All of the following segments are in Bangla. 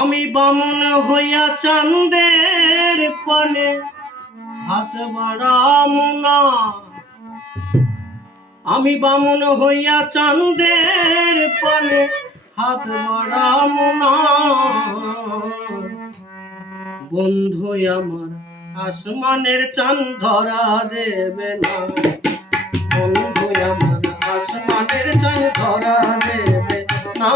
আমি বামন হইয়া চাঁদের পানে হাত বাড়ামু না। আমি বামন হইয়া চাঁদের পানে হাত বাড়ামু না। বন্ধু আমার আসমানের চাঁদ ধরা দেবে না। বন্ধু আমার আসমানের চাঁদ ধরা দেবে না।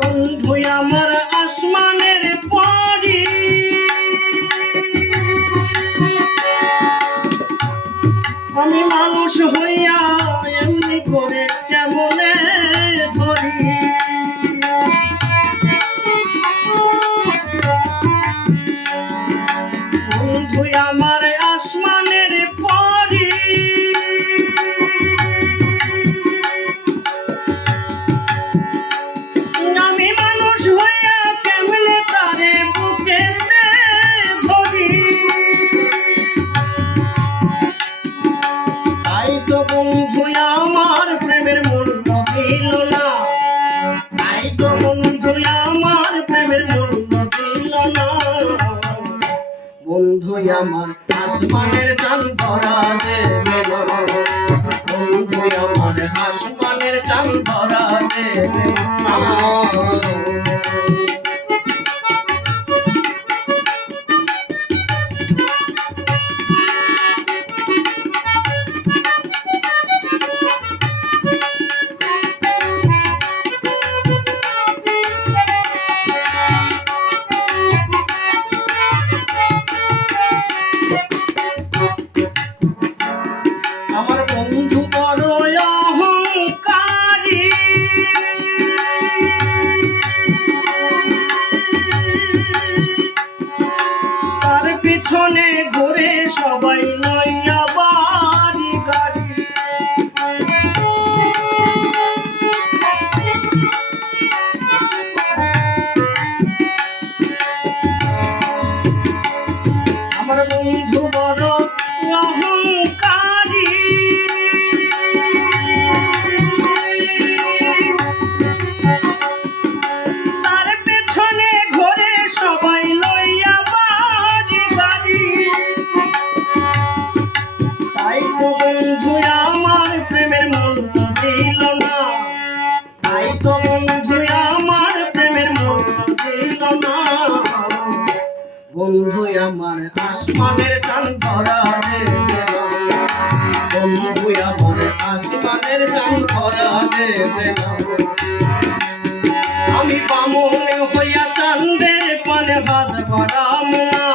বন্ধু আমার আসমানের পরি, আমি মানুষ হইয়া এমনি করে কেমনে ধরি। বন্ধু আমার আসমানের পরি, আমি মানুষ হইয়া কেমনে তারে বুকেতে ধরি। তাই তো বন্ধু আমার প্রেমের মূল্য দিল না। তাই তো বন্ধু আমার প্রেমের মূল্য দিল না। বন্ধু আমার আসমানের চাঁদ ধরা দেবে না। বন্ধু আমার আসমানের চাঁদ ধরা দেবে না। আমার বন্ধু বড় অহংকারী, তার পিছনে ঘুরে সবাই লইয়া বাড়ি গাড়ি। আমার বন্ধু বড় অহংকারী, তার পেছনে ঘরে সবাই লইয়া বাড়ি গাড়ি। তাই তো বন্ধু আমার প্রেমের মূল্য দিল না। তাই তো বন্ধু আমার প্রেমের মূল্য দিল না। বন্ধু আমার আসমানের চাঁদ ধরা দেবে না। বন্ধু আমার আসমানের চাঁদ ধরা দেবে না। আমি বামন হইয়া চাঁদের পানে হাত বাড়ামু না।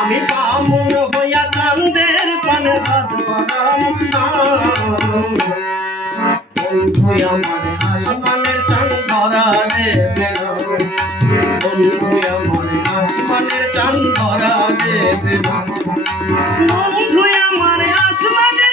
আমি বামন হইয়া চাঁদের পানে হাত বাড়ামু না। বন্ধু আমার আসমানের চাঁদ ধরা দেবে না। বন্ধু আমার আসমানের চাঁদ ধরা দেবে না। বন্ধু আমার আসমানের